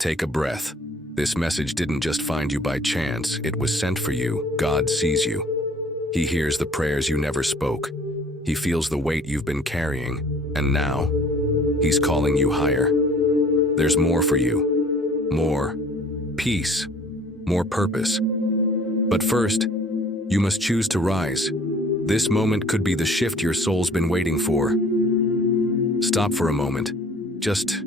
Take a breath. This message didn't just find you by chance, it was sent for you. God sees you. He hears the prayers you never spoke. He feels the weight you've been carrying, and now, He's calling you higher. There's more for you. More peace, more purpose. But first, you must choose to rise. This moment could be the shift your soul's been waiting for. Stop for a moment. Just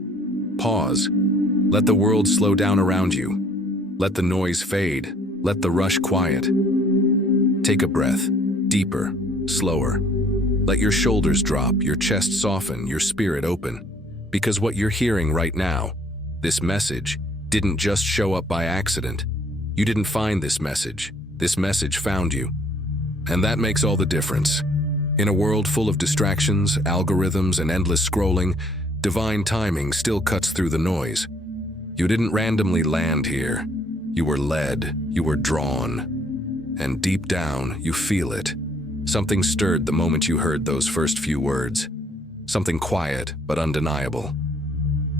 pause. Let the world slow down around you. Let the noise fade. Let the rush quiet. Take a breath, deeper, slower. Let your shoulders drop, your chest soften, your spirit open. Because what you're hearing right now, this message, didn't just show up by accident. You didn't find this message found you. And that makes all the difference. In a world full of distractions, algorithms, and endless scrolling, divine timing still cuts through the noise. You didn't randomly land here. You were led, you were drawn. And deep down, you feel it. Something stirred the moment you heard those first few words. Something quiet but undeniable.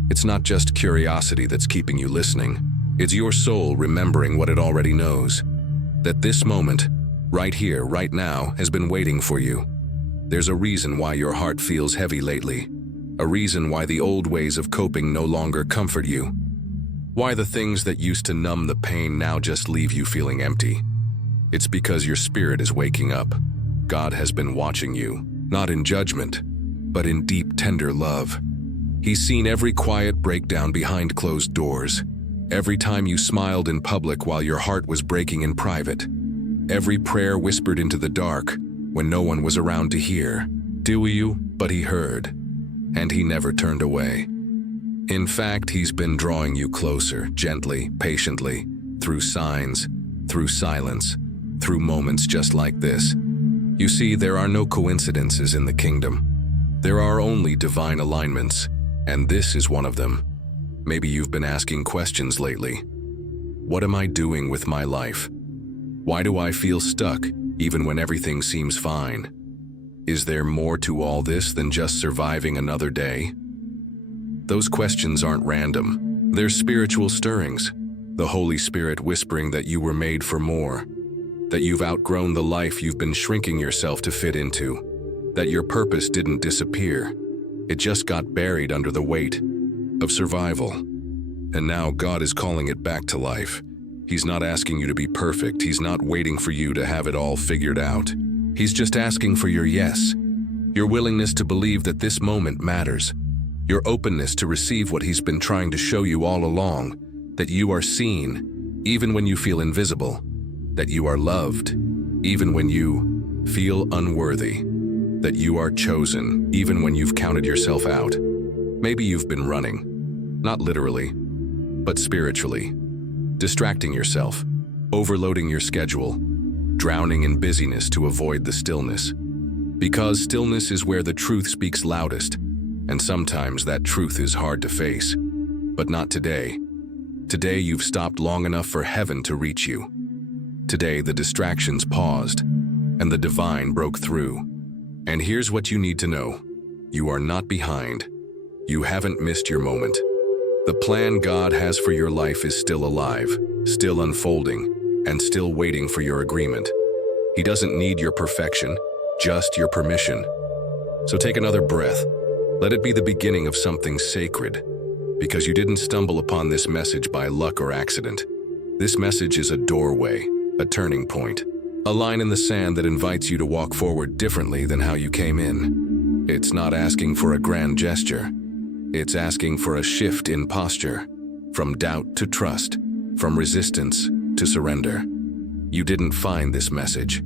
It's not just curiosity that's keeping you listening. It's your soul remembering what it already knows. That this moment, right here, right now, has been waiting for you. There's a reason why your heart feels heavy lately. A reason why the old ways of coping no longer comfort you. Why the things that used to numb the pain now just leave you feeling empty. It's because your spirit is waking up. God has been watching you, not in judgment, but in deep, tender love. He's seen every quiet breakdown behind closed doors. Every time you smiled in public while your heart was breaking in private. Every prayer whispered into the dark when no one was around to hear. Do you? But He heard. And He never turned away. In fact, He's been drawing you closer, gently, patiently, through signs, through silence, through moments just like this. You see, there are no coincidences in the kingdom. There are only divine alignments, and this is one of them. Maybe you've been asking questions lately. What am I doing with my life? Why do I feel stuck, even when everything seems fine? Is there more to all this than just surviving another day? Those questions aren't random. They're spiritual stirrings. The Holy Spirit whispering that you were made for more. That you've outgrown the life you've been shrinking yourself to fit into. That your purpose didn't disappear. It just got buried under the weight of survival. And now God is calling it back to life. He's not asking you to be perfect. He's not waiting for you to have it all figured out. He's just asking for your yes. Your willingness to believe that this moment matters. Your openness to receive what He's been trying to show you all along. That you are seen, even when you feel invisible. That you are loved, even when you feel unworthy. That you are chosen, even when you've counted yourself out. Maybe you've been running, not literally, but spiritually. Distracting yourself, overloading your schedule, drowning in busyness to avoid the stillness. Because stillness is where the truth speaks loudest, and sometimes that truth is hard to face. But not today. Today you've stopped long enough for heaven to reach you. Today the distractions paused, and the divine broke through. And here's what you need to know. You are not behind. You haven't missed your moment. The plan God has for your life is still alive, still unfolding, and still waiting for your agreement. He doesn't need your perfection, just your permission. So take another breath. Let it be the beginning of something sacred, because you didn't stumble upon this message by luck or accident. This message is a doorway, a turning point, a line in the sand that invites you to walk forward differently than how you came in. It's not asking for a grand gesture. It's asking for a shift in posture, from doubt to trust, from resistance to surrender. You didn't find this message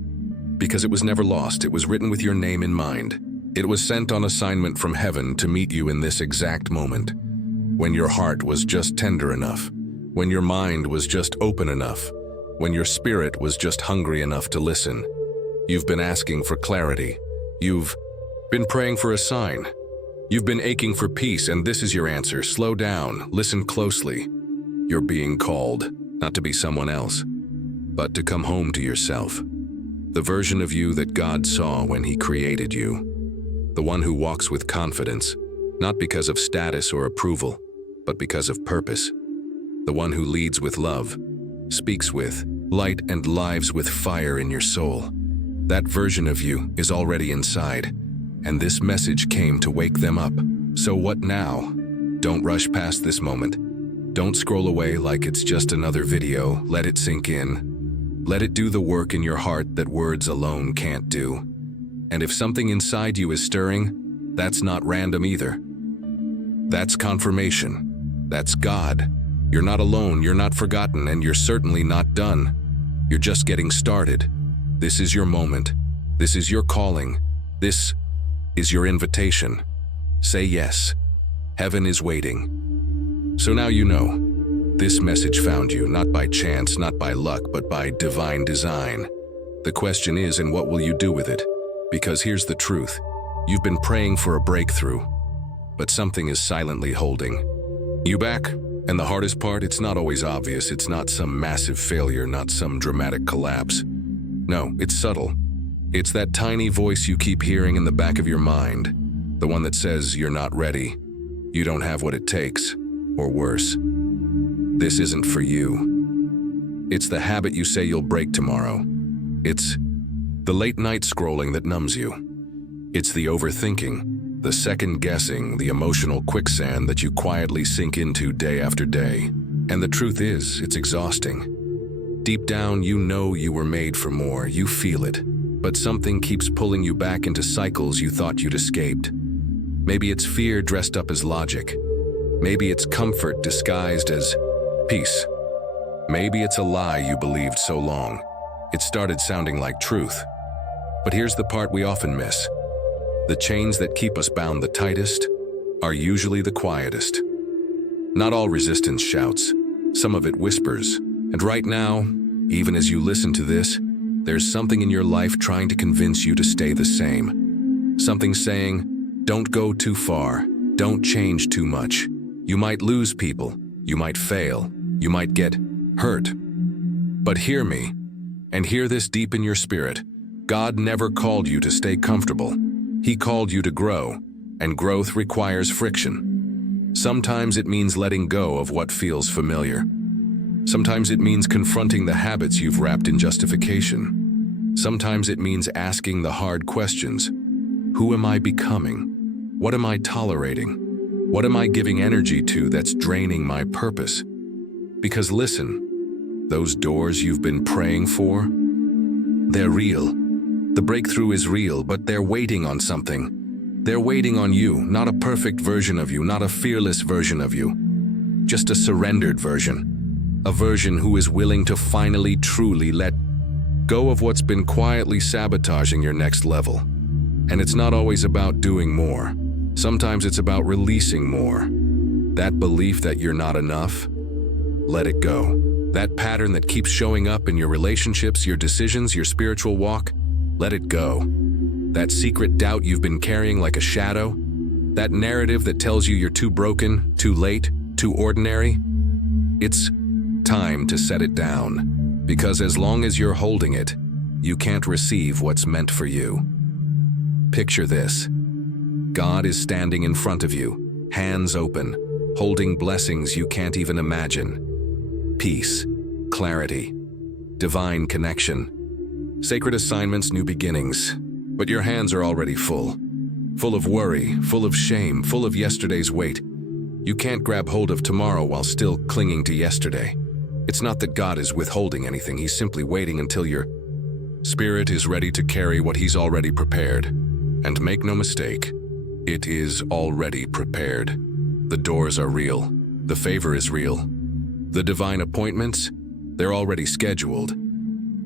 because it was never lost. It was written with your name in mind. It was sent on assignment from heaven to meet you in this exact moment, when your heart was just tender enough, when your mind was just open enough, when your spirit was just hungry enough to listen. You've been asking for clarity. You've been praying for a sign. You've been aching for peace, and this is your answer. Slow down, listen closely. You're being called, not to be someone else, but to come home to yourself. The version of you that God saw when He created you. The one who walks with confidence, not because of status or approval, but because of purpose. the one who leads with love, speaks with light, and lives with fire in your soul. That version of you is already inside, and this message came to wake them up. So what now? Don't rush past this moment. Don't scroll away like it's just another video. Let it sink in. Let it do the work in your heart that words alone can't do. And if something inside you is stirring, that's not random either. That's confirmation. That's God. You're not alone, you're not forgotten, and you're certainly not done. You're just getting started. This is your moment. This is your calling. This is your invitation. Say yes. Heaven is waiting. So now you know. This message found you, not by chance, not by luck, but by divine design. The question is, and what will you do with it? Because here's the truth. You've been praying for a breakthrough, but something is silently holding you back. And the hardest part, it's not always obvious. It's not some massive failure, not some dramatic collapse. No, it's subtle. It's that tiny voice you keep hearing in the back of your mind, the one that says you're not ready, you don't have what it takes, or worse, this isn't for you. It's the habit you say you'll break tomorrow. It's the late night scrolling that numbs you. It's the overthinking, the second guessing, the emotional quicksand that you quietly sink into day after day. And the truth is, it's exhausting. Deep down, you know you were made for more, you feel it. But something keeps pulling you back into cycles you thought you'd escaped. Maybe it's fear dressed up as logic. Maybe it's comfort disguised as peace. Maybe it's a lie you believed so long. It started sounding like truth. But here's the part we often miss. The chains that keep us bound the tightest are usually the quietest. Not all resistance shouts. Some of it whispers. And right now, even as you listen to this, there's something in your life trying to convince you to stay the same. Something saying, don't go too far, don't change too much. You might lose people, you might fail, you might get hurt. But hear me, and hear this deep in your spirit. God never called you to stay comfortable. He called you to grow, and growth requires friction. Sometimes it means letting go of what feels familiar. Sometimes it means confronting the habits you've wrapped in justification. Sometimes it means asking the hard questions. Who am I becoming? What am I tolerating? What am I giving energy to that's draining my purpose? Because listen, those doors you've been praying for, they're real. The breakthrough is real, but they're waiting on something. They're waiting on you, not a perfect version of you, not a fearless version of you, just a surrendered version. A version who is willing to finally, truly let go of what's been quietly sabotaging your next level. And it's not always about doing more. Sometimes it's about releasing more. That belief that you're not enough, let it go. That pattern that keeps showing up in your relationships, your decisions, your spiritual walk, let it go. That secret doubt you've been carrying like a shadow, that narrative that tells you you're too broken, too late, too ordinary, it's time to set it down. Because as long as you're holding it, you can't receive what's meant for you. Picture this. God is standing in front of you, hands open, holding blessings you can't even imagine. Peace, clarity, divine connection, sacred assignments, new beginnings. But your hands are already full of worry, full of shame, full of yesterday's weight. You can't grab hold of tomorrow while still clinging to yesterday. It's not that God is withholding anything, He's simply waiting until your spirit is ready to carry what He's already prepared. And make no mistake, it is already prepared. The doors are real. The favor is real. The divine appointments, they're already scheduled.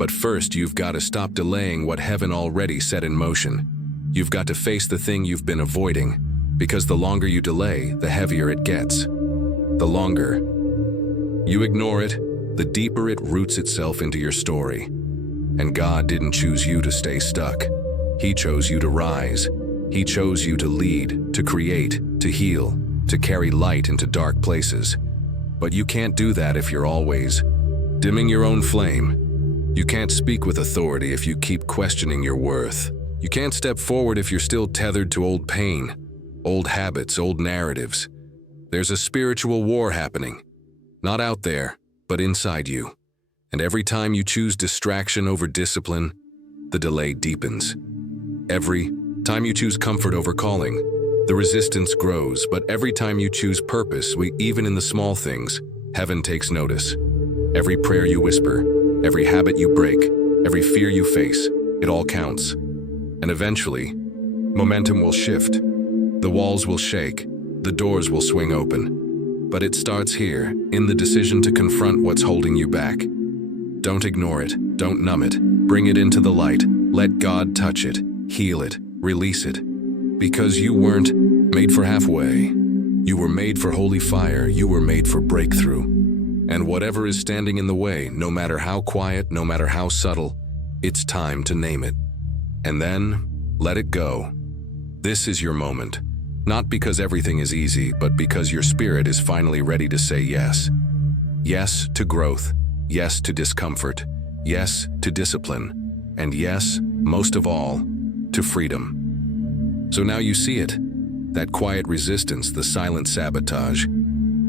But first, you've got to stop delaying what heaven already set in motion. You've got to face the thing you've been avoiding, because the longer you delay, the heavier it gets. The longer you ignore it, the deeper it roots itself into your story. And God didn't choose you to stay stuck. He chose you to rise. He chose you to lead, to create, to heal, to carry light into dark places. But you can't do that if you're always dimming your own flame. You can't speak with authority if you keep questioning your worth. You can't step forward if you're still tethered to old pain, old habits, old narratives. There's a spiritual war happening. Not out there, but inside you. And every time you choose distraction over discipline, the delay deepens. Every time you choose comfort over calling, the resistance grows. But every time you choose purpose, even in the small things, heaven takes notice. Every prayer you whisper, every habit you break, every fear you face, it all counts. And eventually, momentum will shift. The walls will shake, the doors will swing open. But it starts here, in the decision to confront what's holding you back. Don't ignore it, don't numb it, bring it into the light. Let God touch it, heal it, release it. Because you weren't made for halfway. You were made for holy fire, you were made for breakthrough. And whatever is standing in the way, no matter how quiet, no matter how subtle, it's time to name it. And then, let it go. This is your moment. Not because everything is easy, but because your spirit is finally ready to say yes. Yes to growth. Yes to discomfort. Yes to discipline. And yes, most of all, to freedom. So now you see it. That quiet resistance, the silent sabotage.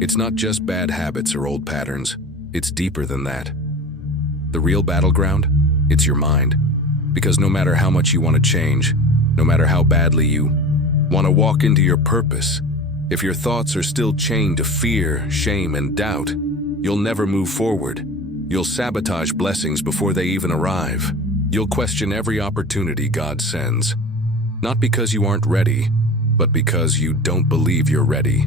It's not just bad habits or old patterns. It's deeper than that. The real battleground? It's your mind. Because no matter how much you want to change, no matter how badly you want to walk into your purpose, if your thoughts are still chained to fear, shame, and doubt, you'll never move forward. You'll sabotage blessings before they even arrive. You'll question every opportunity God sends. Not because you aren't ready, but because you don't believe you're ready.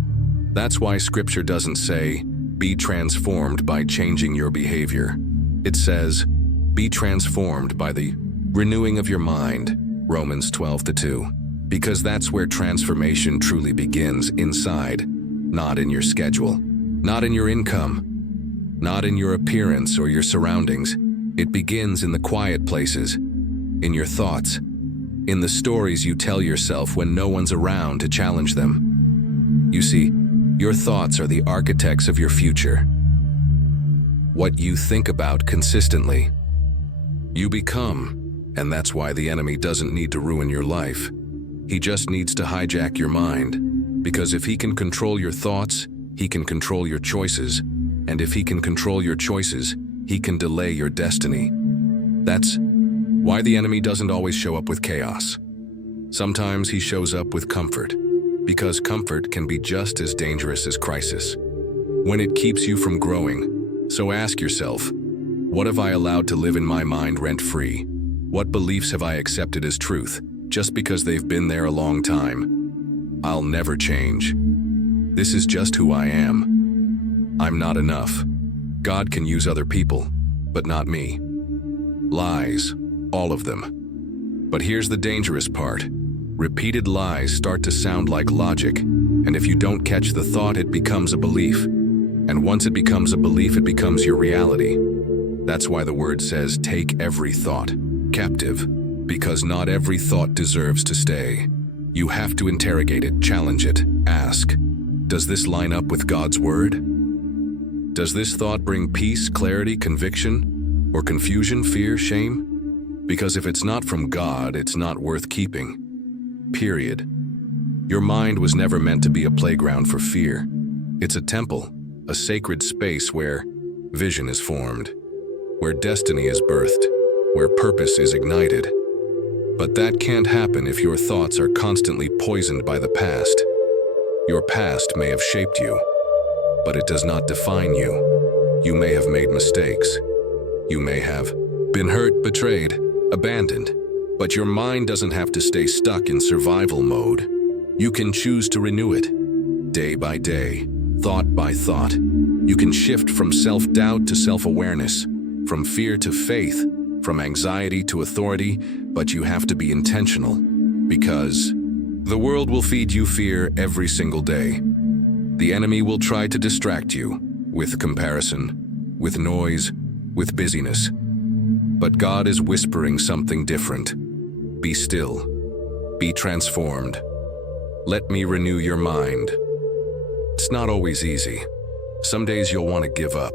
That's why Scripture doesn't say, be transformed by changing your behavior. It says, be transformed by the renewing of your mind, Romans 12:2. Because that's where transformation truly begins, inside, not in your schedule, not in your income, not in your appearance or your surroundings. It begins in the quiet places, in your thoughts, in the stories you tell yourself when no one's around to challenge them. You see, your thoughts are the architects of your future. What you think about consistently, you become, and that's why the enemy doesn't need to ruin your life. He just needs to hijack your mind, because if he can control your thoughts, he can control your choices, and if he can control your choices, he can delay your destiny. That's why the enemy doesn't always show up with chaos. Sometimes he shows up with comfort, because comfort can be just as dangerous as crisis, when it keeps you from growing. So ask yourself, what have I allowed to live in my mind rent-free? What beliefs have I accepted as truth, just because they've been there a long time? I'll never change. This is just who I am. I'm not enough. God can use other people, but not me. Lies, all of them. But here's the dangerous part. Repeated lies start to sound like logic, and if you don't catch the thought, it becomes a belief. And once it becomes a belief, it becomes your reality. That's why the word says, take every thought captive, because not every thought deserves to stay. You have to interrogate it, challenge it, ask, does this line up with God's word? Does this thought bring peace, clarity, conviction, or confusion, fear, shame? Because if it's not from God, it's not worth keeping. Period. Your mind was never meant to be a playground for fear. It's a temple, a sacred space where vision is formed, where destiny is birthed, where purpose is ignited. But that can't happen if your thoughts are constantly poisoned by the past. Your past may have shaped you, but it does not define you. You may have made mistakes. You may have been hurt, betrayed, abandoned. But your mind doesn't have to stay stuck in survival mode. You can choose to renew it, day by day, thought by thought. You can shift from self-doubt to self-awareness, from fear to faith, from anxiety to authority, but you have to be intentional, because the world will feed you fear every single day. The enemy will try to distract you with comparison, with noise, with busyness. But God is whispering something different. Be still. Be transformed. Let me renew your mind. It's not always easy. Some days you'll want to give up.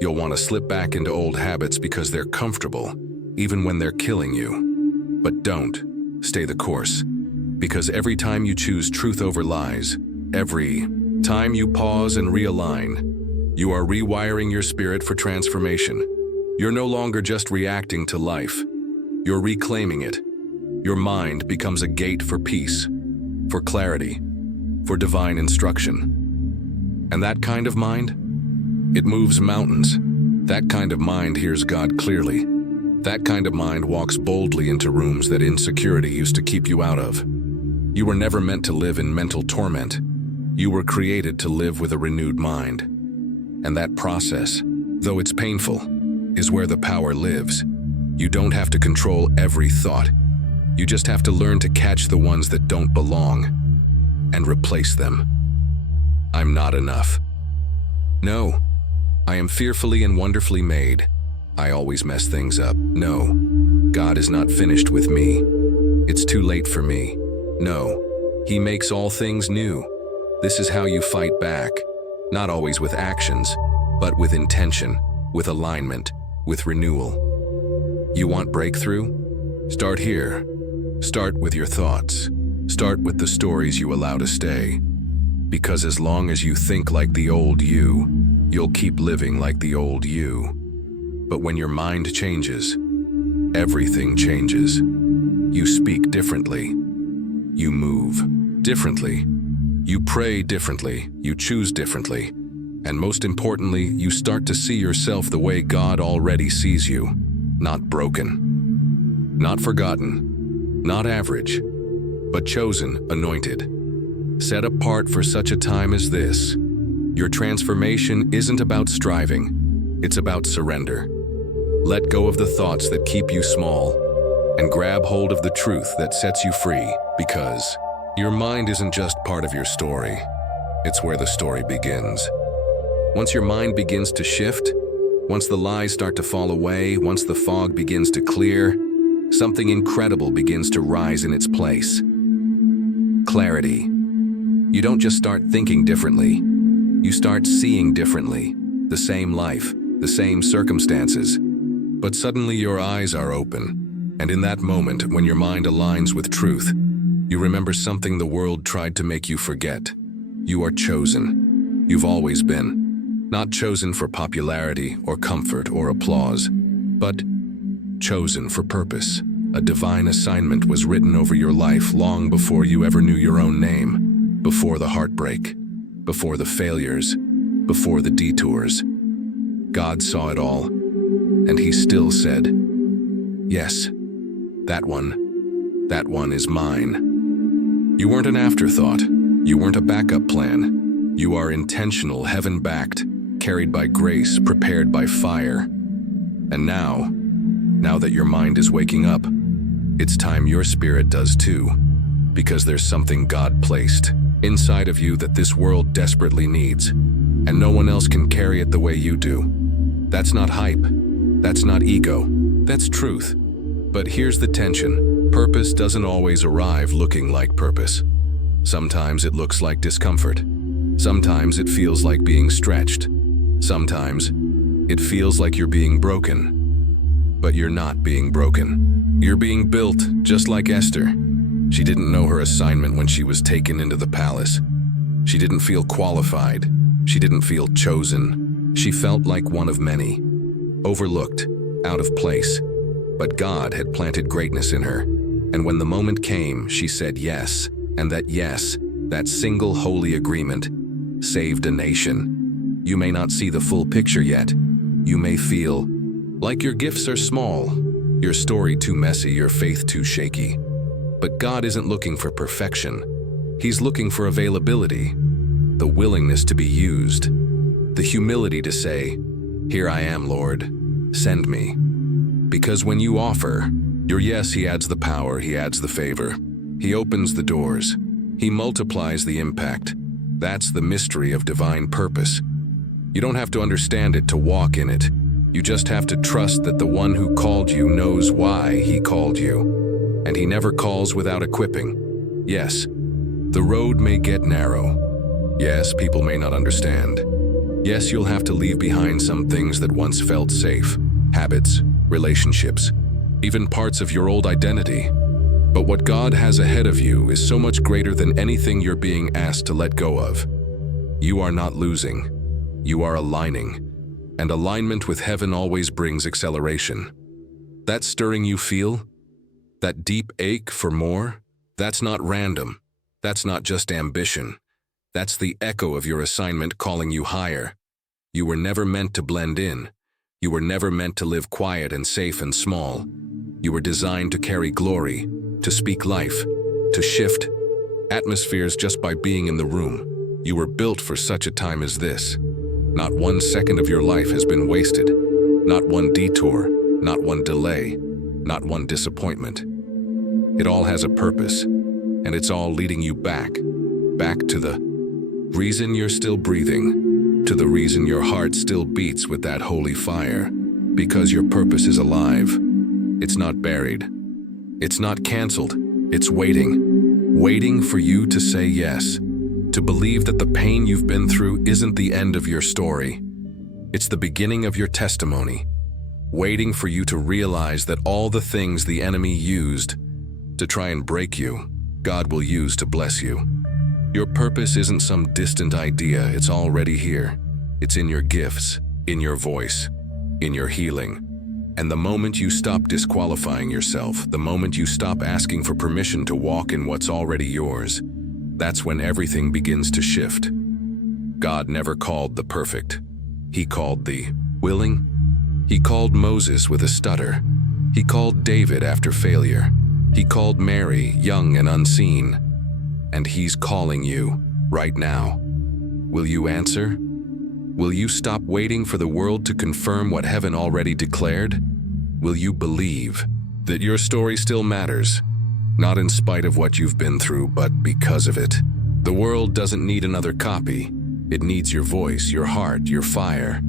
You'll want to slip back into old habits because they're comfortable, even when they're killing you. But don't. Stay the course. Because every time you choose truth over lies, every time you pause and realign, You are rewiring your spirit for transformation. You're no longer just reacting to life. You're reclaiming it. Your mind becomes a gate for peace, for clarity, for divine instruction. And that kind of mind? It moves mountains. That kind of mind hears God clearly. That kind of mind walks boldly into rooms that insecurity used to keep you out of. You were never meant to live in mental torment. You were created to live with a renewed mind. And that process, though it's painful, is where the power lives. You don't have to control every thought. You just have to learn to catch the ones that don't belong and replace them. I'm not enough. No, I am fearfully and wonderfully made. I always mess things up. No, God is not finished with me. It's too late for me. No, He makes all things new. This is how you fight back. Not always with actions, but with intention, with alignment, with renewal. You want breakthrough? Start here. Start with your thoughts. Start with the stories you allow to stay. Because as long as you think like the old you, you'll keep living like the old you. But when your mind changes, everything changes. You speak differently. You move differently. You pray differently. You choose differently. And most importantly, you start to see yourself the way God already sees you. Not broken. Not forgotten. Not average. But chosen, anointed. Set apart for such a time as this. Your transformation isn't about striving. It's about surrender. Let go of the thoughts that keep you small and grab hold of the truth that sets you free, because your mind isn't just part of your story. It's where the story begins. Once your mind begins to shift, once the lies start to fall away, once the fog begins to clear, something incredible begins to rise in its place. Clarity. You don't just start thinking differently. You start seeing differently. The same life, the same circumstances. But suddenly your eyes are open, and in that moment, when your mind aligns with truth, you remember something the world tried to make you forget. You are chosen. You've always been. Not chosen for popularity or comfort or applause, but chosen for purpose. A divine assignment was written over your life long before you ever knew your own name, before the heartbreak, before the failures, before the detours. God saw it all, and He still said, "Yes, that one is mine." You weren't an afterthought. You weren't a backup plan. You are intentional, heaven-backed, carried by grace, prepared by fire. And now that your mind is waking up, it's time your spirit does too, because there's something God placed inside of you that this world desperately needs, and no one else can carry it the way you do. That's not hype. That's not ego. That's truth. But here's the tension. Purpose doesn't always arrive looking like purpose. Sometimes it looks like discomfort. Sometimes it feels like being stretched. Sometimes it feels like you're being broken. But you're not being broken. You're being built, just like Esther. She didn't know her assignment when she was taken into the palace. She didn't feel qualified. She didn't feel chosen. She felt like one of many. Overlooked, out of place. But God had planted greatness in her. And when the moment came, she said yes. And that yes, that single holy agreement, saved a nation. You may not see the full picture yet. You may feel like your gifts are small, your story too messy, your faith too shaky. But God isn't looking for perfection. He's looking for availability, the willingness to be used, the humility to say, "Here I am, Lord, send me." Because when you offer your yes, He adds the power, He adds the favor. He opens the doors. He multiplies the impact. That's the mystery of divine purpose. You don't have to understand it to walk in it. You just have to trust that the one who called you knows why He called you. And He never calls without equipping. Yes, the road may get narrow. Yes, people may not understand. Yes, you'll have to leave behind some things that once felt safe. Habits, relationships, even parts of your old identity. But what God has ahead of you is so much greater than anything you're being asked to let go of. You are not losing. You are aligning, and alignment with heaven always brings acceleration. That stirring you feel, that deep ache for more, that's not random. That's not just ambition. That's the echo of your assignment calling you higher. You were never meant to blend in. You were never meant to live quiet and safe and small. You were designed to carry glory, to speak life, to shift atmospheres just by being in the room. You were built for such a time as this. Not 1 second of your life has been wasted. Not one detour, not one delay, not one disappointment. It all has a purpose, and it's all leading you back to the reason you're still breathing, to the reason your heart still beats with that holy fire, because your purpose is alive. It's not buried. It's not canceled. It's waiting for you to say yes, to believe that the pain you've been through isn't the end of your story. It's the beginning of your testimony, waiting for you to realize that all the things the enemy used to try and break you, God will use to bless you. Your purpose isn't some distant idea, it's already here. It's in your gifts, in your voice, in your healing. And the moment you stop disqualifying yourself, the moment you stop asking for permission to walk in what's already yours, that's when everything begins to shift. God never called the perfect. He called the willing. He called Moses with a stutter. He called David after failure. He called Mary young and unseen. And he's calling you right now. Will you answer? Will you stop waiting for the world to confirm what heaven already declared? Will you believe that your story still matters? Not in spite of what you've been through, but because of it. The world doesn't need another copy. It needs your voice, your heart, your fire.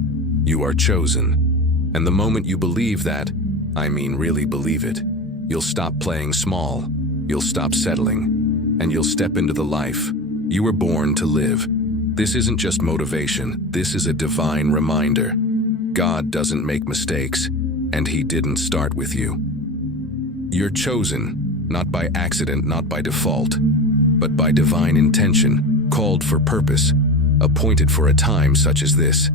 You are chosen. And the moment you believe that, I mean really believe it, you'll stop playing small, you'll stop settling, and you'll step into the life you were born to live. This isn't just motivation, this is a divine reminder. God doesn't make mistakes, and He didn't start with you. You're chosen, not by accident, not by default, but by divine intention, called for purpose, appointed for a time such as this.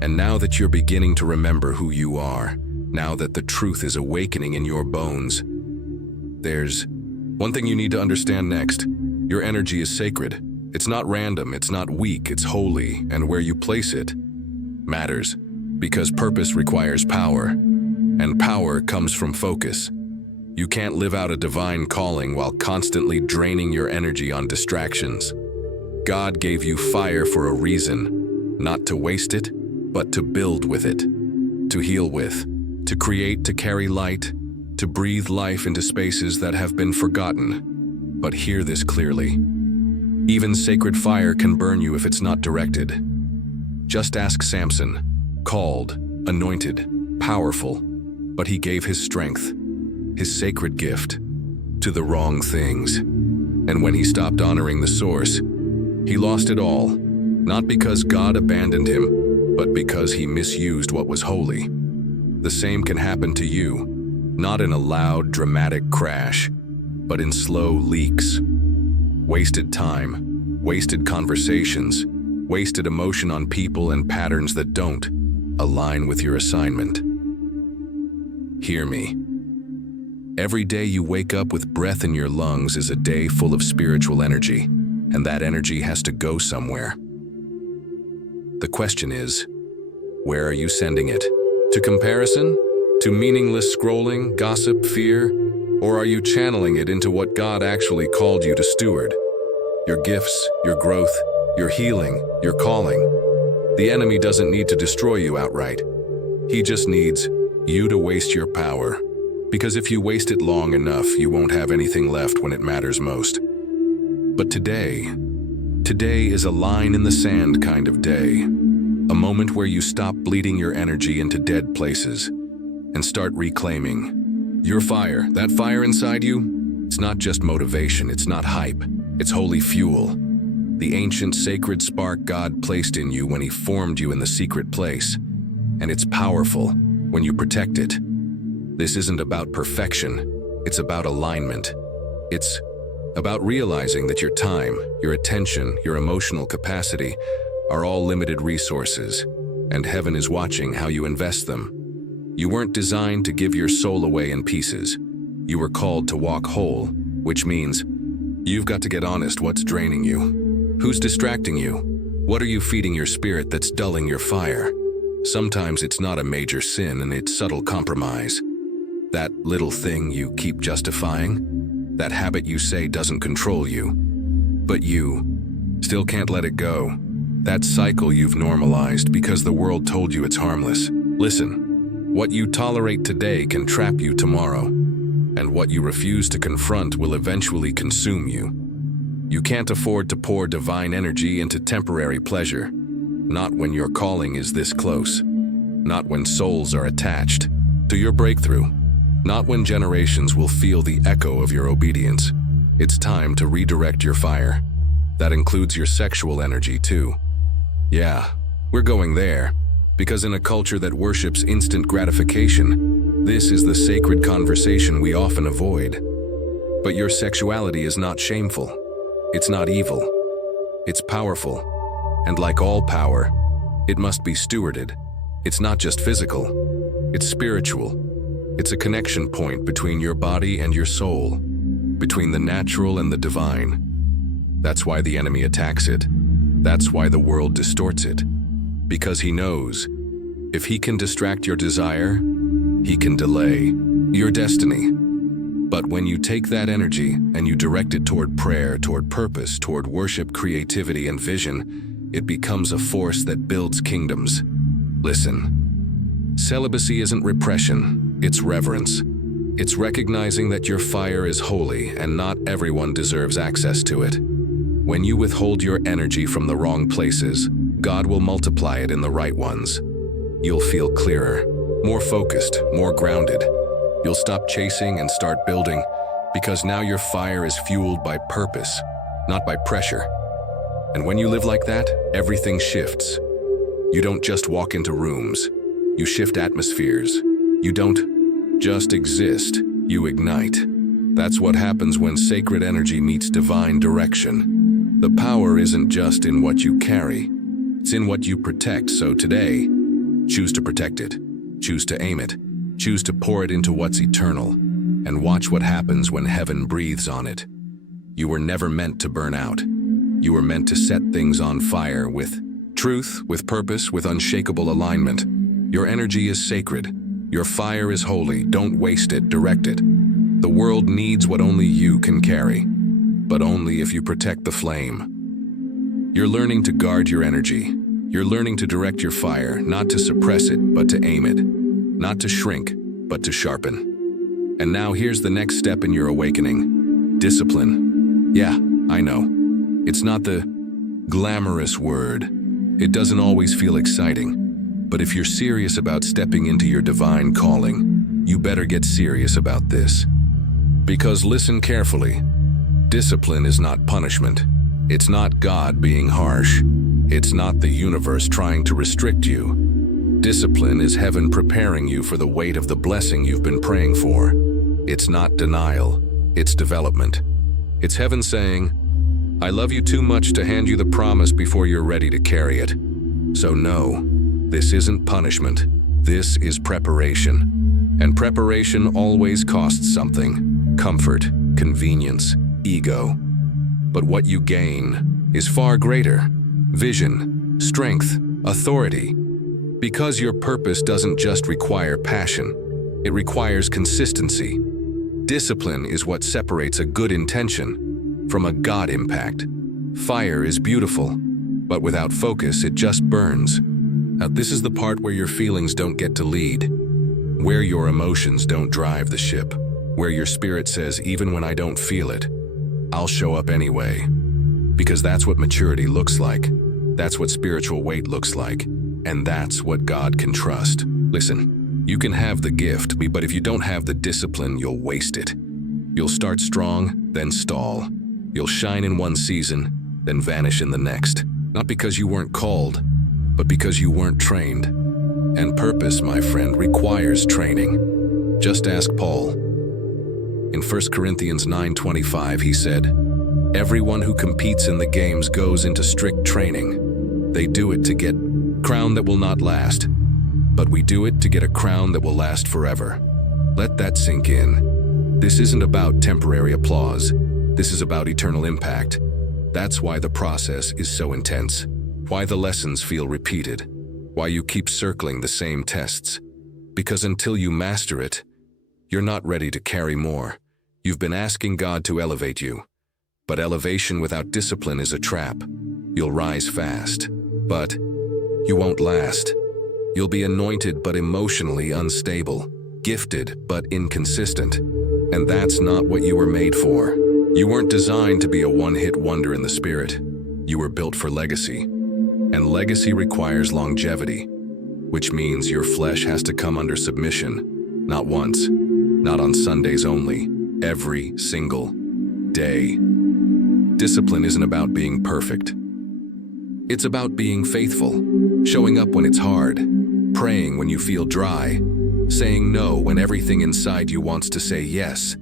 And now that you're beginning to remember who you are, now that the truth is awakening in your bones, there's one thing you need to understand next. Your energy is sacred. It's not random, it's not weak, it's holy, and where you place it matters, because purpose requires power, and power comes from focus. You can't live out a divine calling while constantly draining your energy on distractions. God gave you fire for a reason, not to waste it, but to build with it, to heal with, to create, to carry light, to breathe life into spaces that have been forgotten. But hear this clearly. Even sacred fire can burn you if it's not directed. Just ask Samson, called, anointed, powerful, but he gave his strength, his sacred gift, to the wrong things. And when he stopped honoring the source, he lost it all, not because God abandoned him, but because he misused what was holy. The same can happen to you, not in a loud, dramatic crash, but in slow leaks. Wasted time, wasted conversations, wasted emotion on people and patterns that don't align with your assignment. Hear me. Every day you wake up with breath in your lungs is a day full of spiritual energy, and that energy has to go somewhere. The question is, where are you sending it? To comparison? To meaningless scrolling, gossip, fear? Or are you channeling it into what God actually called you to steward? Your gifts, your growth, your healing, your calling. The enemy doesn't need to destroy you outright. He just needs you to waste your power. Because if you waste it long enough, you won't have anything left when it matters most. But today is a line in the sand kind of day. A moment where you stop bleeding your energy into dead places and start reclaiming your fire, that fire inside you. It's not just motivation, it's not hype, it's holy fuel. The ancient sacred spark God placed in you when He formed you in the secret place. And it's powerful when you protect it. This isn't about perfection, it's about alignment. It's about realizing that your time, your attention, your emotional capacity are all limited resources, and heaven is watching how you invest them. You weren't designed to give your soul away in pieces. You were called to walk whole, which means you've got to get honest. What's draining you? Who's distracting you? What are you feeding your spirit that's dulling your fire? Sometimes it's not a major sin and it's subtle compromise. That little thing you keep justifying, that habit you say doesn't control you, but you still can't let it go. That cycle you've normalized because the world told you it's harmless. Listen, what you tolerate today can trap you tomorrow, and what you refuse to confront will eventually consume you. You can't afford to pour divine energy into temporary pleasure, not when your calling is this close, not when souls are attached to your breakthrough, not when generations will feel the echo of your obedience. It's time to redirect your fire. That includes your sexual energy too. Yeah, we're going there, because in a culture that worships instant gratification, this is the sacred conversation we often avoid. But your sexuality is not shameful. It's not evil. It's powerful. And like all power, it must be stewarded. It's not just physical. It's spiritual. It's a connection point between your body and your soul, between the natural and the divine. That's why the enemy attacks it. That's why the world distorts it. Because he knows, if he can distract your desire, he can delay your destiny. But when you take that energy and you direct it toward prayer, toward purpose, toward worship, creativity, and vision, it becomes a force that builds kingdoms. Listen, celibacy isn't repression, it's reverence. It's recognizing that your fire is holy and not everyone deserves access to it. When you withhold your energy from the wrong places, God will multiply it in the right ones. You'll feel clearer, more focused, more grounded. You'll stop chasing and start building, because now your fire is fueled by purpose, not by pressure. And when you live like that, everything shifts. You don't just walk into rooms. You shift atmospheres. You don't just exist, you ignite. That's what happens when sacred energy meets divine direction. The power isn't just in what you carry, it's in what you protect. So today, choose to protect it, choose to aim it, choose to pour it into what's eternal, and watch what happens when heaven breathes on it. You were never meant to burn out. You were meant to set things on fire with truth, with purpose, with unshakable alignment. Your energy is sacred. Your fire is holy. Don't waste it, direct it. The world needs what only you can carry, but only if you protect the flame. You're learning to guard your energy. You're learning to direct your fire, not to suppress it, but to aim it. Not to shrink, but to sharpen. And now here's the next step in your awakening. Discipline. Yeah, I know. It's not the glamorous word. It doesn't always feel exciting. But if you're serious about stepping into your divine calling, you better get serious about this. Because listen carefully. Discipline is not punishment. It's not God being harsh. It's not the universe trying to restrict you. Discipline is heaven preparing you for the weight of the blessing you've been praying for. It's not denial, it's development. It's heaven saying, I love you too much to hand you the promise before you're ready to carry it. So no, this isn't punishment. This is preparation. And preparation always costs something. Comfort, convenience, ego. But what you gain is far greater. Vision, strength, authority. Because your purpose doesn't just require passion, it requires consistency. Discipline is what separates a good intention from a God impact. Fire is beautiful, but without focus, it just burns. Now, this is the part where your feelings don't get to lead, where your emotions don't drive the ship, where your spirit says, even when I don't feel it, I'll show up anyway. Because that's what maturity looks like. That's what spiritual weight looks like. And that's what God can trust. Listen, you can have the gift, but if you don't have the discipline, you'll waste it. You'll start strong, then stall. You'll shine in one season, then vanish in the next. Not because you weren't called, but because you weren't trained. And purpose, my friend, requires training. Just ask Paul. In 1 Corinthians 9:25, he said, everyone who competes in the games goes into strict training. They do it to get a crown that will not last, but we do it to get a crown that will last forever. Let that sink in. This isn't about temporary applause. This is about eternal impact. That's why the process is so intense, why the lessons feel repeated, why you keep circling the same tests. Because until you master it, you're not ready to carry more. You've been asking God to elevate you. But elevation without discipline is a trap. You'll rise fast, but you won't last. You'll be anointed but emotionally unstable, gifted but inconsistent. And that's not what you were made for. You weren't designed to be a one-hit wonder in the spirit. You were built for legacy. And legacy requires longevity, which means your flesh has to come under submission. Not once, not on Sundays only, every single day. Discipline isn't about being perfect. It's about being faithful, showing up when it's hard, praying when you feel dry, saying no when everything inside you wants to say yes.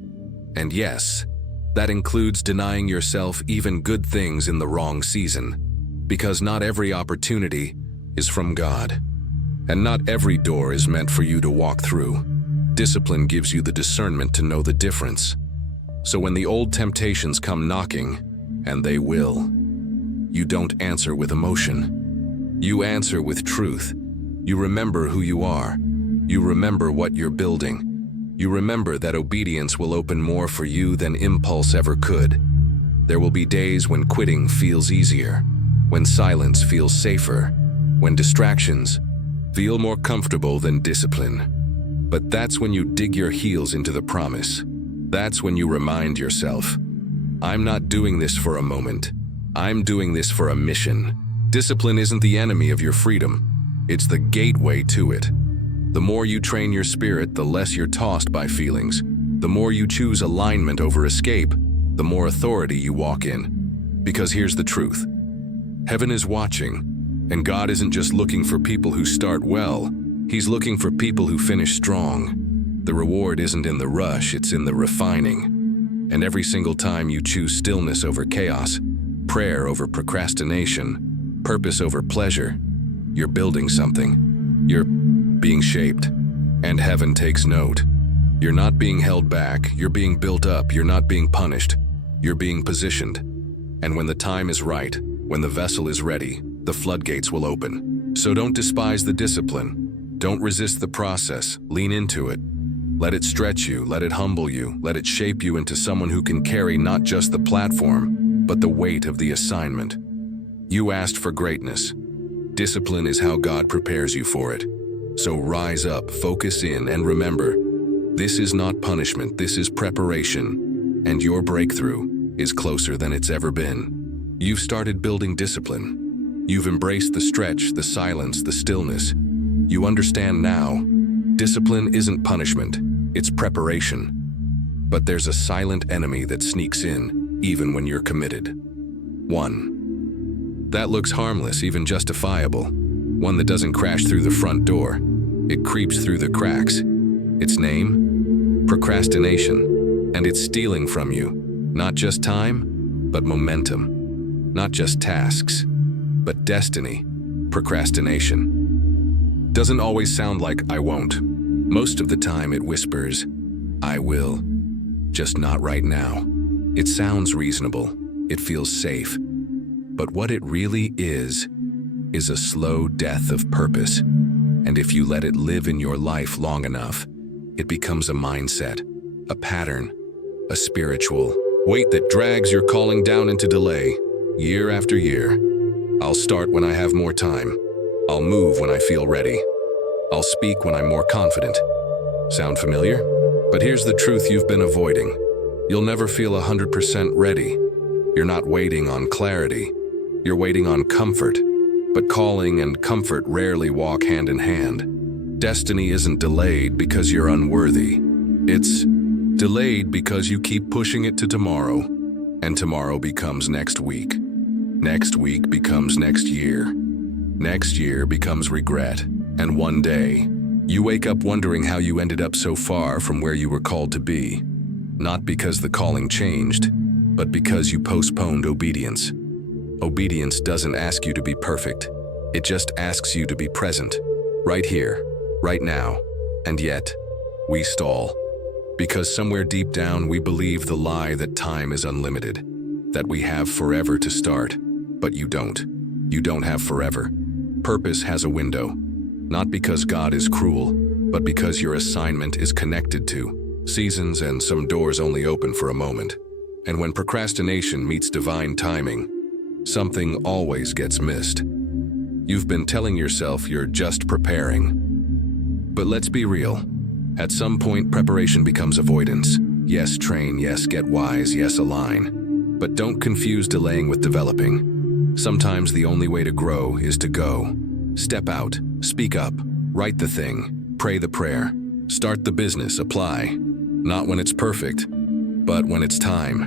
And yes, that includes denying yourself even good things in the wrong season, because not every opportunity is from God, and not every door is meant for you to walk through. Discipline gives you the discernment to know the difference. So when the old temptations come knocking, and they will, you don't answer with emotion. You answer with truth. You remember who you are. You remember what you're building. You remember that obedience will open more for you than impulse ever could. There will be days when quitting feels easier, when silence feels safer, when distractions feel more comfortable than discipline. But that's when you dig your heels into the promise. That's when you remind yourself, I'm not doing this for a moment. I'm doing this for a mission. Discipline isn't the enemy of your freedom. It's the gateway to it. The more you train your spirit, the less you're tossed by feelings. The more you choose alignment over escape, the more authority you walk in. Because here's the truth. Heaven is watching, and God isn't just looking for people who start well. He's looking for people who finish strong. The reward isn't in the rush, it's in the refining. And every single time you choose stillness over chaos, prayer over procrastination, purpose over pleasure, you're building something. You're being shaped. And heaven takes note. You're not being held back, you're being built up, you're not being punished, you're being positioned. And when the time is right, when the vessel is ready, the floodgates will open. So don't despise the discipline. Don't resist the process, lean into it. Let it stretch you, let it humble you, let it shape you into someone who can carry not just the platform, but the weight of the assignment. You asked for greatness. Discipline is how God prepares you for it. So rise up, focus in, and remember, this is not punishment, this is preparation, and your breakthrough is closer than it's ever been. You've started building discipline. You've embraced the stretch, the silence, the stillness. You understand now, discipline isn't punishment, it's preparation. But there's a silent enemy that sneaks in, even when you're committed. One that looks harmless, even justifiable. One that doesn't crash through the front door. It creeps through the cracks. Its name? Procrastination. And it's stealing from you. Not just time, but momentum. Not just tasks, but destiny. Procrastination doesn't always sound like I won't. Most of the time it whispers, I will, just not right now. It sounds reasonable. It feels safe. But what it really is a slow death of purpose. And if you let it live in your life long enough, it becomes a mindset, a pattern, a spiritual weight that drags your calling down into delay, year after year. I'll start when I have more time. I'll move when I feel ready. I'll speak when I'm more confident. Sound familiar? But here's the truth you've been avoiding. You'll never feel 100% ready. You're not waiting on clarity. You're waiting on comfort. But calling and comfort rarely walk hand in hand. Destiny isn't delayed because you're unworthy. It's delayed because you keep pushing it to tomorrow, and tomorrow becomes next week. Next week becomes next year. Next year becomes regret. And one day, you wake up wondering how you ended up so far from where you were called to be. Not because the calling changed, but because you postponed obedience. Obedience doesn't ask you to be perfect. It just asks you to be present, right here, right now. And yet, we stall. Because somewhere deep down we believe the lie that time is unlimited, that we have forever to start. But you don't. You don't have forever. Purpose has a window. Not because God is cruel, but because your assignment is connected to seasons, and some doors only open for a moment. And when procrastination meets divine timing, something always gets missed. You've been telling yourself you're just preparing. But let's be real. At some point, preparation becomes avoidance. Yes, train. Yes, get wise. Yes, align. But don't confuse delaying with developing. Sometimes the only way to grow is to go. Step out, speak up, write the thing, pray the prayer, start the business, apply. Not when it's perfect, but when it's time.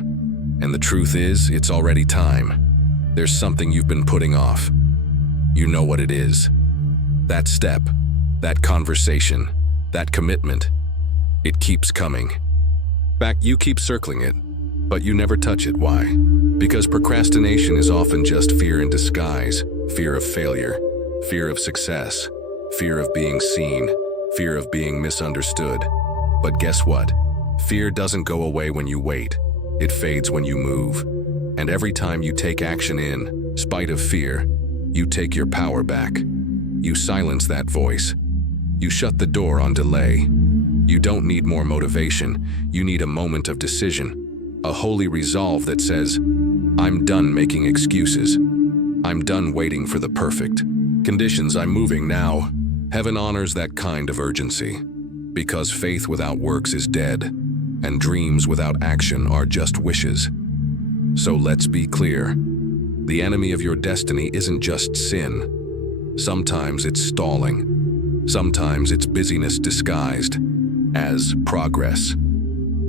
And the truth is, it's already time. There's something you've been putting off. You know what it is. That step, that conversation, that commitment. It keeps coming. You keep circling it, but you never touch it. Why? Because procrastination is often just fear in disguise. Fear of failure, fear of success, fear of being seen, fear of being misunderstood. But guess what? Fear doesn't go away when you wait. It fades when you move. And every time you take action in spite of fear, you take your power back. You silence that voice. You shut the door on delay. You don't need more motivation. You need a moment of decision. A holy resolve that says, I'm done making excuses. I'm done waiting for the perfect conditions. I'm moving now. Heaven honors that kind of urgency. Because faith without works is dead, and dreams without action are just wishes. So let's be clear. The enemy of your destiny isn't just sin. Sometimes it's stalling. Sometimes it's busyness disguised as progress.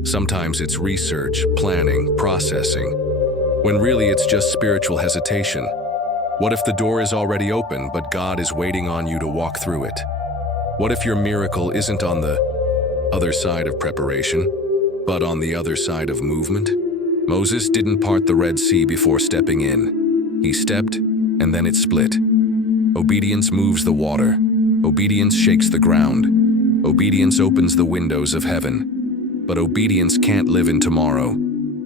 Sometimes it's research, planning, processing, when really it's just spiritual hesitation. What if the door is already open, but God is waiting on you to walk through it? What if your miracle isn't on the other side of preparation, but on the other side of movement? Moses didn't part the Red Sea before stepping in. He stepped, and then it split. Obedience moves the water. Obedience shakes the ground. Obedience opens the windows of heaven. But obedience can't live in tomorrow.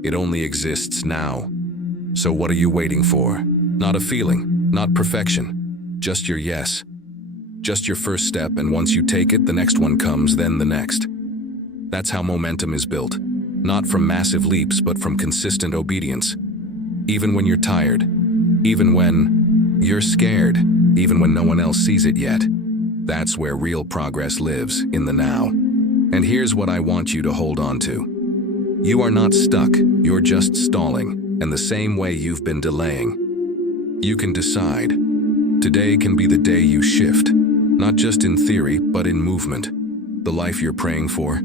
It only exists now. So what are you waiting for? Not a feeling, not perfection, just your yes. Just your first step, and once you take it, the next one comes, then the next. That's how momentum is built. Not from massive leaps, but from consistent obedience. Even when you're tired, even when you're scared, even when no one else sees it yet. That's where real progress lives, in the now. And here's what I want you to hold on to. You are not stuck, you're just stalling, and the same way you've been delaying. You can decide. Today can be the day you shift, not just in theory, but in movement. The life you're praying for.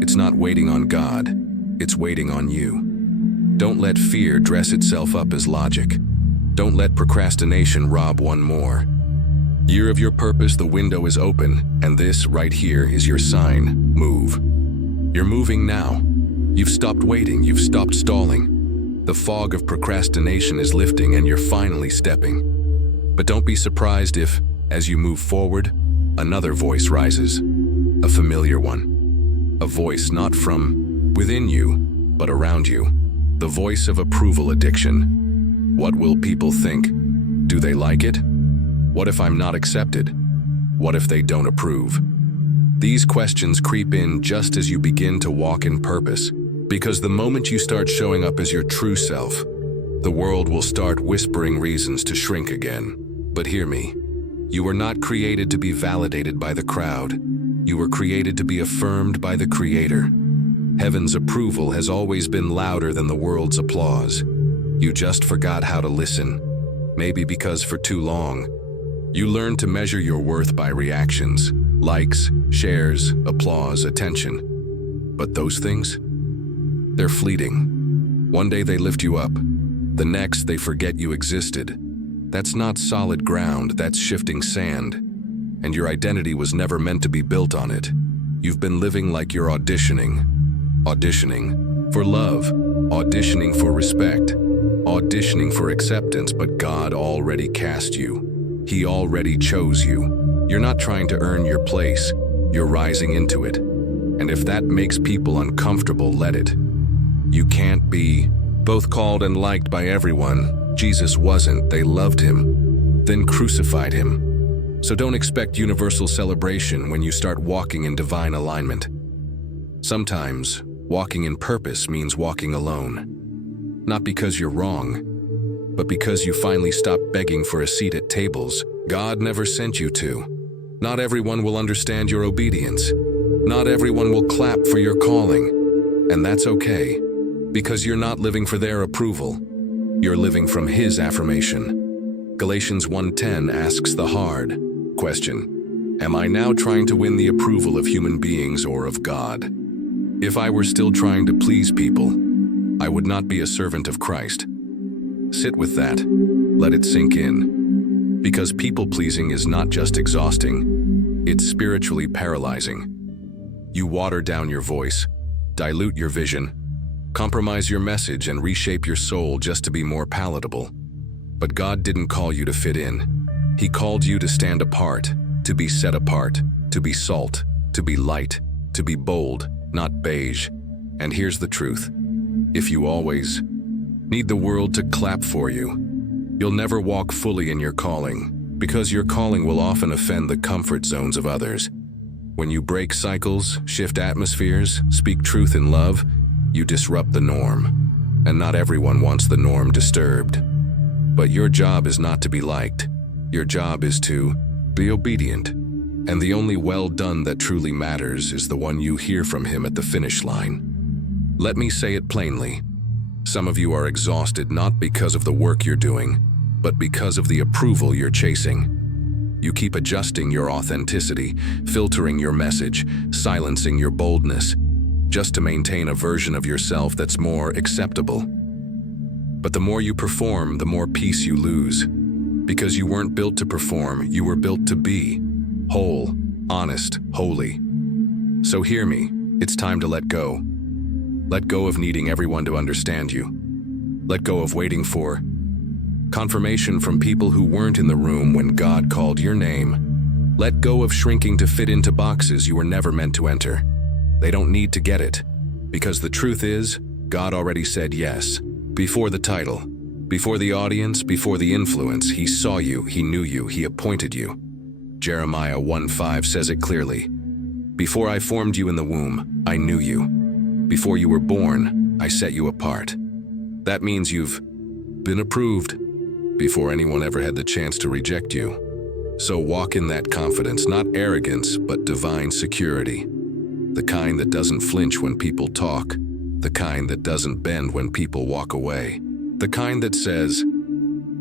It's not waiting on God, it's waiting on you. Don't let fear dress itself up as logic. Don't let procrastination rob one more. Year of your purpose, the window is open, and this right here is your sign. Move. You're moving now. You've stopped waiting, you've stopped stalling. The fog of procrastination is lifting, and you're finally stepping. But don't be surprised if, as you move forward, another voice rises. A familiar one. A voice not from within you, but around you. The voice of approval addiction. What will people think? Do they like it? What if I'm not accepted? What if they don't approve? These questions creep in just as you begin to walk in purpose, because the moment you start showing up as your true self, the world will start whispering reasons to shrink again. But hear me, you were not created to be validated by the crowd. You were created to be affirmed by the Creator. Heaven's approval has always been louder than the world's applause. You just forgot how to listen. Maybe because for too long, you learned to measure your worth by reactions, likes, shares, applause, attention. But those things? They're fleeting. One day they lift you up. The next they forget you existed. That's not solid ground, that's shifting sand. And your identity was never meant to be built on it. You've been living like you're auditioning. Auditioning for love, auditioning for respect, auditioning for acceptance, but God already cast you. He already chose you. You're not trying to earn your place. You're rising into it. And if that makes people uncomfortable, let it. You can't be both called and liked by everyone. Jesus wasn't. They loved him, then crucified him. So don't expect universal celebration when you start walking in divine alignment. Sometimes, walking in purpose means walking alone. Not because you're wrong, but because you finally stopped begging for a seat at tables God never sent you to. Not everyone will understand your obedience. Not everyone will clap for your calling. And that's okay, because you're not living for their approval. You're living from His affirmation. Galatians 1:10 asks the hard question: am I now trying to win the approval of human beings or of God? If I were still trying to please people, I would not be a servant of Christ. Sit with that. Let it sink in. Because people-pleasing is not just exhausting, it's spiritually paralyzing. You water down your voice, dilute your vision, compromise your message, and reshape your soul just to be more palatable. But God didn't call you to fit in. He called you to stand apart, to be set apart, to be salt, to be light, to be bold, not beige. And here's the truth. If you always need the world to clap for you, you'll never walk fully in your calling, because your calling will often offend the comfort zones of others. When you break cycles, shift atmospheres, speak truth in love, you disrupt the norm. And not everyone wants the norm disturbed. But your job is not to be liked. Your job is to be obedient. And the only well done that truly matters is the one you hear from Him at the finish line. Let me say it plainly. Some of you are exhausted not because of the work you're doing, but because of the approval you're chasing. You keep adjusting your authenticity, filtering your message, silencing your boldness, just to maintain a version of yourself that's more acceptable. But the more you perform, the more peace you lose. Because you weren't built to perform, you were built to be. Whole, honest, holy. So hear me, it's time to let go. Let go of needing everyone to understand you. Let go of waiting for confirmation from people who weren't in the room when God called your name. Let go of shrinking to fit into boxes you were never meant to enter. They don't need to get it, because the truth is, God already said yes. Before the title, before the audience, before the influence, He saw you, He knew you, He appointed you. Jeremiah 1:5 says it clearly. Before I formed you in the womb, I knew you. Before you were born, I set you apart. That means you've been approved before anyone ever had the chance to reject you. So walk in that confidence, not arrogance, but divine security. The kind that doesn't flinch when people talk. The kind that doesn't bend when people walk away. The kind that says,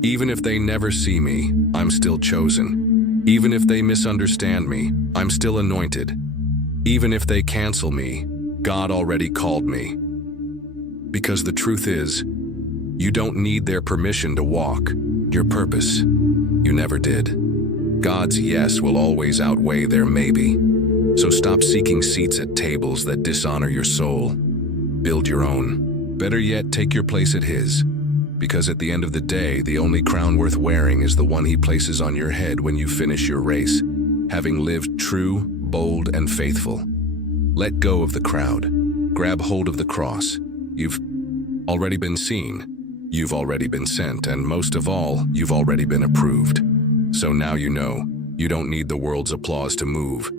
even if they never see me, I'm still chosen. Even if they misunderstand me, I'm still anointed. Even if they cancel me, God already called me. Because the truth is, you don't need their permission to walk your purpose. You never did. God's yes will always outweigh their maybe. So stop seeking seats at tables that dishonor your soul. Build your own. Better yet, take your place at His. Because at the end of the day, the only crown worth wearing is the one He places on your head when you finish your race, having lived true, bold, and faithful. Let go of the crowd. Grab hold of the cross. You've already been seen. You've already been sent, and most of all, you've already been approved. So now you know, you don't need the world's applause to move.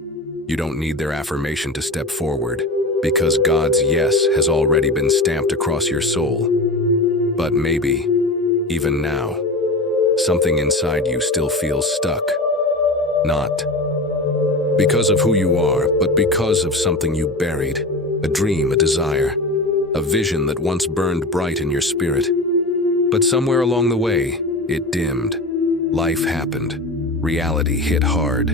You don't need their affirmation to step forward, because God's yes has already been stamped across your soul. But maybe, even now, something inside you still feels stuck. Not because of who you are, but because of something you buried. A dream, a desire, a vision that once burned bright in your spirit. But somewhere along the way, it dimmed. Life happened. Reality hit hard.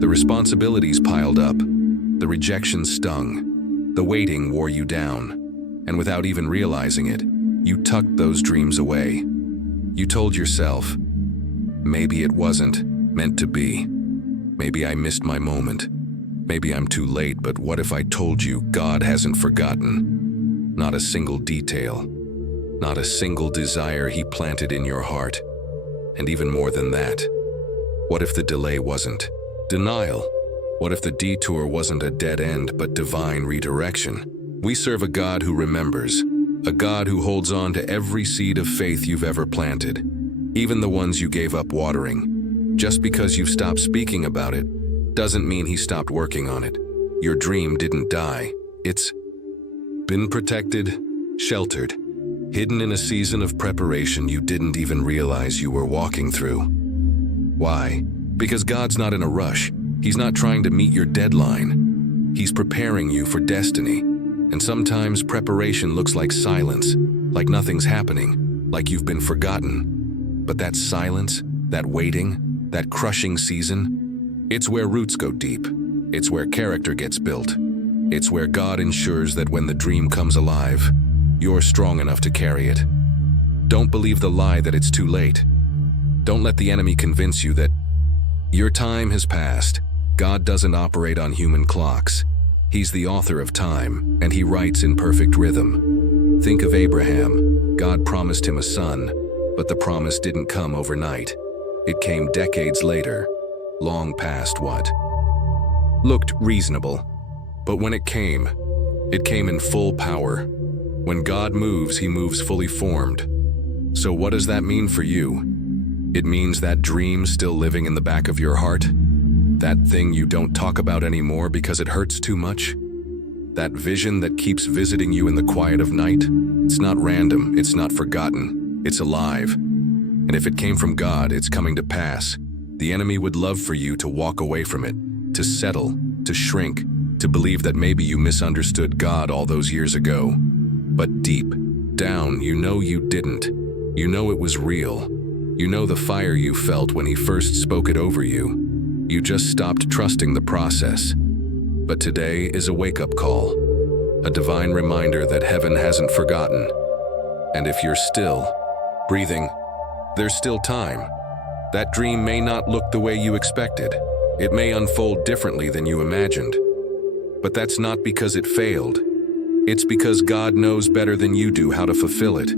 The responsibilities piled up. The rejection stung. The waiting wore you down. And without even realizing it, you tucked those dreams away. You told yourself, maybe it wasn't meant to be. Maybe I missed my moment. Maybe I'm too late, but what if I told you God hasn't forgotten? Not a single detail. Not a single desire He planted in your heart. And even more than that, What if the delay wasn't denial? What if the detour wasn't a dead end but divine redirection? We serve a God who remembers, a God who holds on to every seed of faith you've ever planted, even the ones you gave up watering. Just because you've stopped speaking about it doesn't mean He stopped working on it. Your dream didn't die. It's been protected, sheltered, hidden in a season of preparation you didn't even realize you were walking through. Why? Because God's not in a rush. He's not trying to meet your deadline. He's preparing you for destiny. And sometimes preparation looks like silence, like nothing's happening, like you've been forgotten. But that silence, that waiting, that crushing season, it's where roots go deep. It's where character gets built. It's where God ensures that when the dream comes alive, you're strong enough to carry it. Don't believe the lie that it's too late. Don't let the enemy convince you that your time has passed. God doesn't operate on human clocks. He's the author of time, and He writes in perfect rhythm. Think of Abraham. God promised him a son, but the promise didn't come overnight. It came decades later, long past what looked reasonable. But when it came in full power. When God moves, He moves fully formed. So what does that mean for you? It means that dream still living in the back of your heart? That thing you don't talk about anymore because it hurts too much? That vision that keeps visiting you in the quiet of night? It's not random, it's not forgotten, it's alive. And if it came from God, it's coming to pass. The enemy would love for you to walk away from it, to settle, to shrink, to believe that maybe you misunderstood God all those years ago. But deep down, you know you didn't. You know it was real. You know the fire you felt when He first spoke it over you. You just stopped trusting the process. But today is a wake-up call, a divine reminder that heaven hasn't forgotten. And if you're still breathing, there's still time. That dream may not look the way you expected. It may unfold differently than you imagined. But that's not because it failed. It's because God knows better than you do how to fulfill it.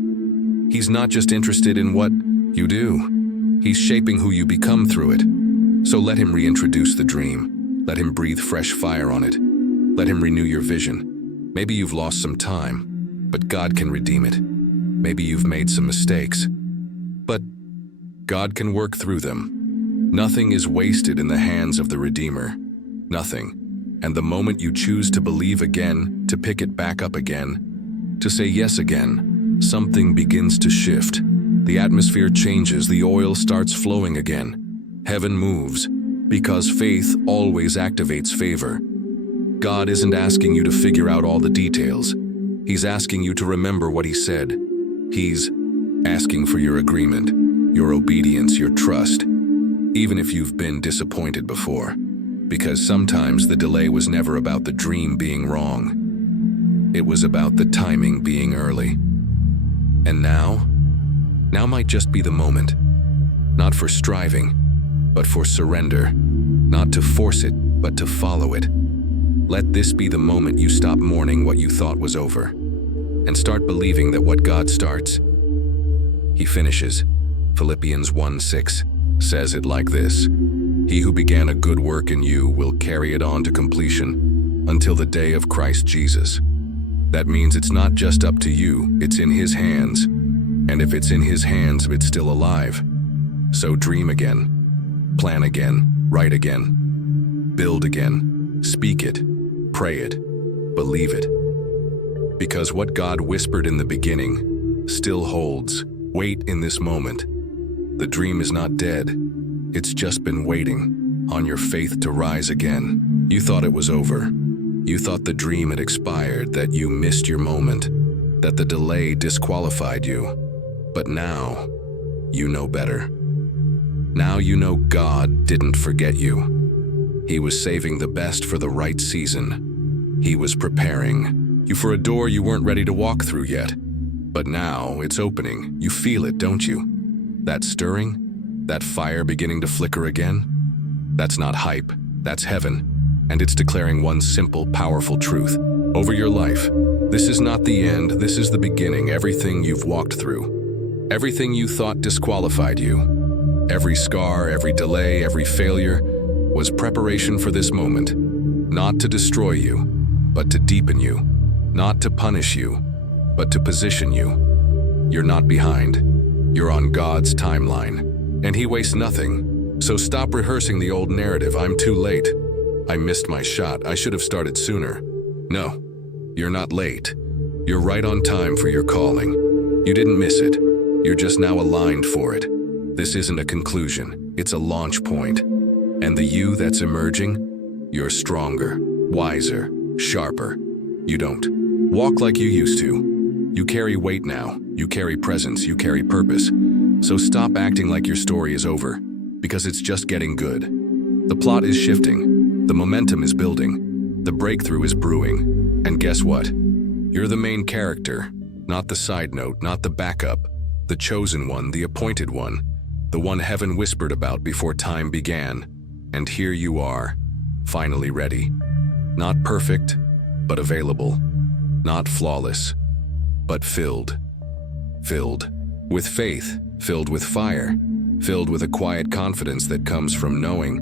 He's not just interested in what you do. He's shaping who you become through it. So let Him reintroduce the dream. Let Him breathe fresh fire on it. Let Him renew your vision. Maybe you've lost some time, but God can redeem it. Maybe you've made some mistakes, but God can work through them. Nothing is wasted in the hands of the Redeemer. Nothing. And the moment you choose to believe again, to pick it back up again, to say yes again, something begins to shift. The atmosphere changes, the oil starts flowing again. Heaven moves, because faith always activates favor. God isn't asking you to figure out all the details. He's asking you to remember what He said. He's asking for your agreement, your obedience, your trust, even if you've been disappointed before. Because sometimes the delay was never about the dream being wrong. It was about the timing being early. And now might just be the moment. Not for striving, but for surrender. Not to force it, but to follow it. Let this be the moment you stop mourning what you thought was over, and start believing that what God starts, He finishes. Philippians 1:6 says it like this: He who began a good work in you will carry it on to completion until the day of Christ Jesus. That means it's not just up to you, it's in His hands. And if it's in His hands, it's still alive. So dream again, plan again, write again, build again, speak it, pray it, believe it. Because what God whispered in the beginning still holds. Wait in this moment. The dream is not dead. It's just been waiting on your faith to rise again. You thought it was over. You thought the dream had expired, that you missed your moment, that the delay disqualified you. But now, you know better. Now you know God didn't forget you. He was saving the best for the right season. He was preparing you for a door you weren't ready to walk through yet. But now it's opening. You feel it, don't you? That stirring? That fire beginning to flicker again? That's not hype, that's heaven. And it's declaring one simple, powerful truth over your life. This is not the end, this is the beginning. Everything you've walked through, everything you thought disqualified you, Every scar, every delay, every failure was preparation for this moment. Not to destroy you, but to deepen you. Not to punish you, but to position you. You're not behind. You're on God's timeline, and He wastes nothing. So stop rehearsing the old narrative. I'm too late. I missed my shot. I should have started sooner. No, you're not late. You're right on time for your calling. You didn't miss it. You're just now aligned for it. This isn't a conclusion. It's a launch point. And the you that's emerging, you're stronger, wiser, sharper. You don't walk like you used to. You carry weight now. You carry presence. You carry purpose. So stop acting like your story is over, because it's just getting good. The plot is shifting. The momentum is building. The breakthrough is brewing. And guess what? You're the main character, not the side note, not the backup, the chosen one, the appointed one, the one heaven whispered about before time began. And here you are, finally ready. Not perfect, but available. Not flawless, but filled. Filled with faith, filled with fire, filled with a quiet confidence that comes from knowing,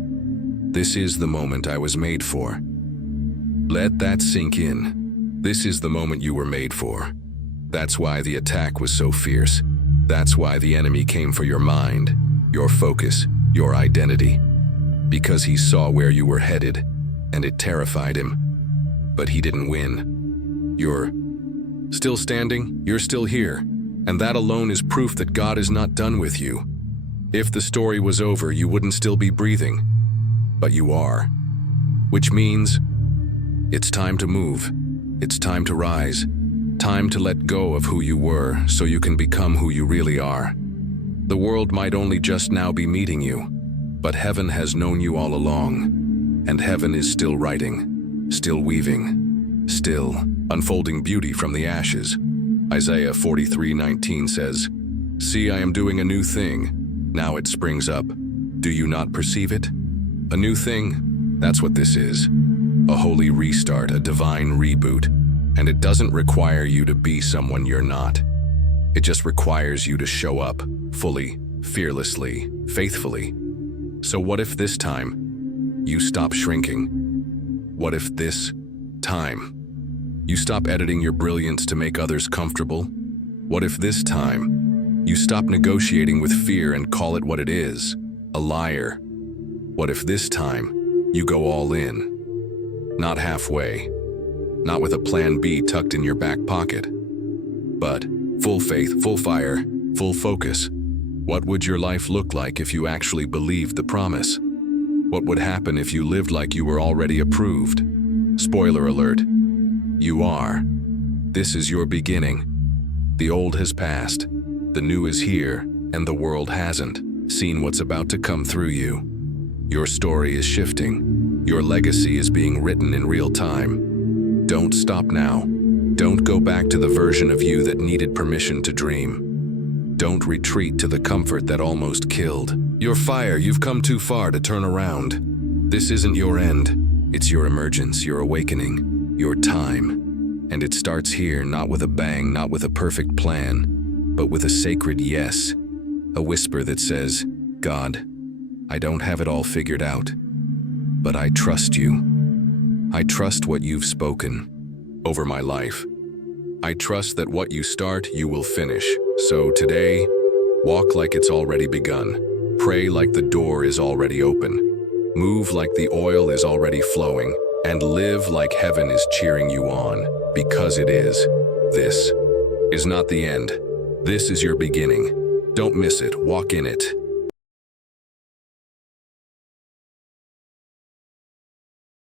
this is the moment I was made for. Let that sink in. This is the moment you were made for. That's why the attack was so fierce. That's why the enemy came for your mind, your focus, your identity. Because he saw where you were headed, and it terrified him. But he didn't win. You're still standing, you're still here, and that alone is proof that God is not done with you. If the story was over, you wouldn't still be breathing. But you are. Which means it's time to move. It's time to rise. Time to let go of who you were so you can become who you really are. The world might only just now be meeting you, but heaven has known you all along. And heaven is still writing, still weaving, still unfolding beauty from the ashes. Isaiah 43:19 says, "See, I am doing a new thing. Now it springs up. Do you not perceive it?" A new thing, that's what this is. A holy restart, a divine reboot. And it doesn't require you to be someone you're not. It just requires you to show up, fully, fearlessly, faithfully. So what if this time, you stop shrinking? What if this time, you stop editing your brilliance to make others comfortable? What if this time, you stop negotiating with fear and call it what it is, a liar? What if this time, you go all in? Not halfway, not with a plan B tucked in your back pocket, but full faith, full fire, full focus. What would your life look like if you actually believed the promise? What would happen if you lived like you were already approved? Spoiler alert, you are. This is your beginning. The old has passed, the new is here, and the world hasn't seen what's about to come through you. Your story is shifting. Your legacy is being written in real time. Don't stop now. Don't go back to the version of you that needed permission to dream. Don't retreat to the comfort that almost killed. Your fire, you've come too far to turn around. This isn't your end. It's your emergence, your awakening, your time. And it starts here, not with a bang, not with a perfect plan, but with a sacred yes. A whisper that says, God, I don't have it all figured out, but I trust you. I trust what you've spoken over my life. I trust that what you start, you will finish. So today, walk like it's already begun. Pray like the door is already open. Move like the oil is already flowing. And live like heaven is cheering you on, because it is. This is not the end. This is your beginning. Don't miss it. Walk in it.